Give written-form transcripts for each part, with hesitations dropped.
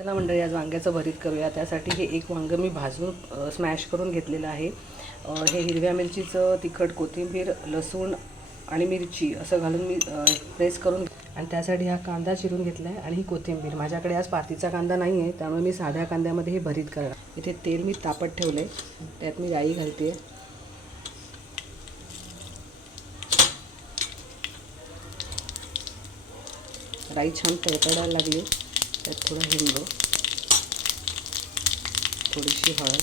चला मंडळी, आज वांग्याचं भरीत करूया. त्यासाठी हे एक वांगं मी भाजून स्मॅश करून घेतलेलं आहे. हे हिरव्या मिरचीचं तिखट, कोथिंबीर, लसूण आणि मिरची असं घालून मी प्रेस करून, आणि त्यासाठी हा कांदा चिरून घेतला आहे आणि ही कोथिंबीर. माझ्याकडे आज पातीचा कांदा नाही आहे, त्यामुळे मी साध्या कांद्यामध्ये हे भरीत करणार. इथे तेल मी तापत ठेवलं आहे, त्यात मी राई घालते. राई छान तडतडायला लागली, त्यात थोडं हिंग, थोडीशी हळद,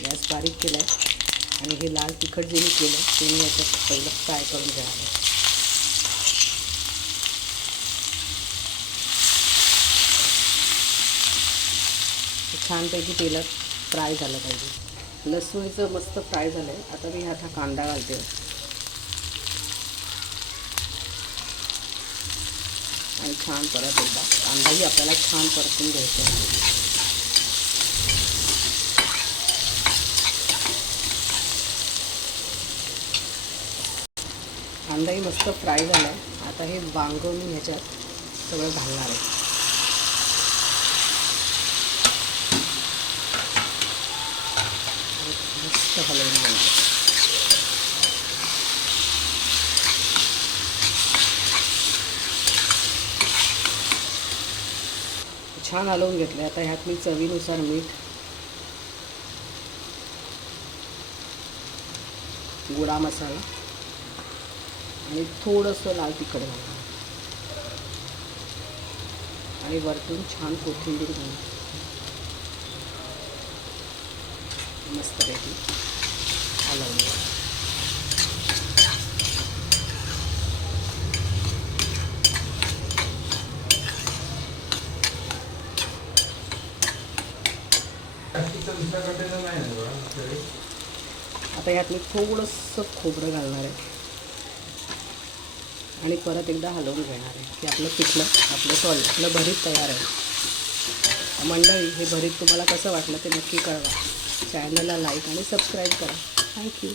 गॅस बारीक केला आहे आणि हे लाल तिखट जे मी केलं ते मी याच्यात पहिलं फ्राय करून घेणार आहे. छानपैकी तेलात फ्राय झालं पाहिजे. लसूणचं मस्त फ्राय झालं आहे. आता मी ह्यात हा कांदा घालते आणि छान परत एकदा कांदाही आपल्याला छान परतून घ्यायचा आहे. कांदाही मस्त फ्राय झाला आहे. आता हे वांगं मी ह्याच्यात सगळं घालणार आहे. मस्त हलवून घ्यायचं. छान हलवून घेतलं. आता ह्यात मी चवीनुसार मीठ, गोडा मसाला आणि थोडंसं लाल तिखट घालणार आणि वरतून छान कोथिंबीर घालणार. मस्तपैकी हलवून. आता यात मी थोडंसं खोबरं घालणार आहे आणि परत एकदा हलवून घेणार आहे की आपलं भरीत तयार आहे. मंडळी, हे भरीत तुम्हाला कसं वाटलं ते नक्की कळवा. चॅनलला लाईक आणि सबस्क्राईब करा. थँक्यू.